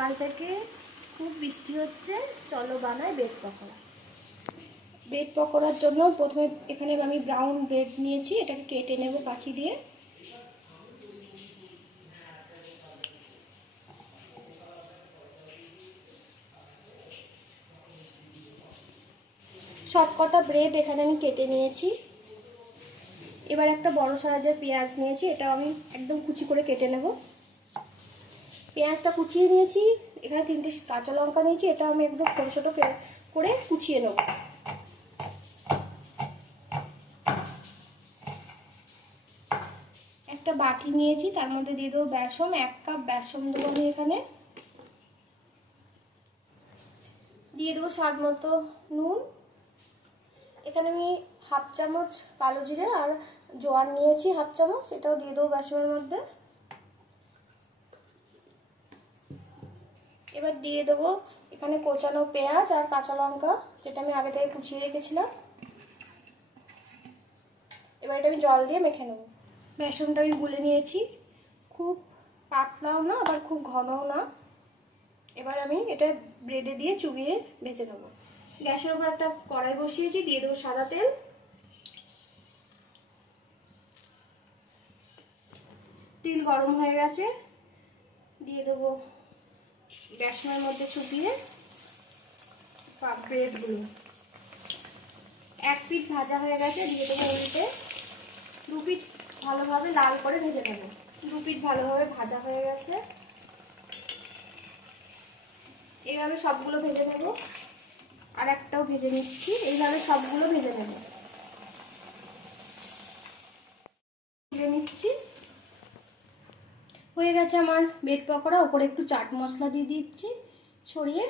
সকাল থেকে খুব বৃষ্টি হচ্ছে, চলো বানাই ব্রেড পকোড়া। ব্রেড পকোড়ার জন্য প্রথমে এখানে আমি ব্রাউন ব্রেড নিয়েছি, এটাকে কেটে নেব কাঁচি দিয়ে। সব কটা ব্রেড এখানে আমি কেটে নিয়েছি। এবার একটা বড় সাইজের পেঁয়াজ নিয়েছি, এটাও আমি একদম কুচি করে কেটে নেব। পেঁয়াজটা কুচিয়ে নিয়েছি। এখানে 3টে কাঁচা লঙ্কা নিয়েছি, এটা আমি একদম ছোট ছোট করে কুচিয়ে নেব। একটা বাটি নিয়েছি, তার মধ্যে দিয়ে দেবো বেসন। 1 কাপ বেসন দেবো আমি এখানে। দিয়ে দেবো স্বাদ মতো নুন। এখানে আমি 1/2 চামচ কালো জিরে আর জোয়ান নিয়েছি 1/2 চামচ, এটাও দিয়ে দেবো বেসনের মধ্যে। এবার দিয়ে দেবো এখানে কোচানো পেঁয়াজ আর কাঁচা লঙ্কা, যেটা আমি আগে থেকে কুচিয়ে রেখেছিলাম। এবার এটা আমি জল দিয়ে মেখে নেব। বেসনটা আমি গুলে নিয়েছি, খুব পাতলাও না আবার খুব ঘনও না। এবার আমি এটা ব্রেডে দিয়ে চুবিয়ে ভেজে নেব। গ্যাসের উপর একটা কড়াই বসিয়েছি, দিয়ে দেবো সাদা তেল। তেল গরম হয়ে গেছে, দিয়ে দেবো বেসনের মধ্যে চুবিয়ে ব্রেডগুলো। 1 পিঠ ভাজা হয়ে গেছে, দিয়ে দেবো উল্টে। 2 পিঠ ভালোভাবে লাল করে ভেজে নেব। 2 পিঠ ভালোভাবে ভাজা হয়ে গেছে, এইভাবে সবগুলো ভেজে নেব। আর একটাও ভেজে নিচ্ছি, এইভাবে সবগুলো ভেজে নেব। ভেজে নিচ্ছি। হয়ে গেছে আমার ব্রেড পকোড়া। উপরে একটু চাট মশলা দিয়ে দিচ্ছি ছড়িয়ে।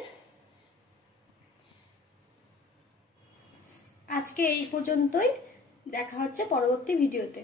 আজকে এই পর্যন্তই, দেখা হচ্ছে পরবর্তী ভিডিওতে।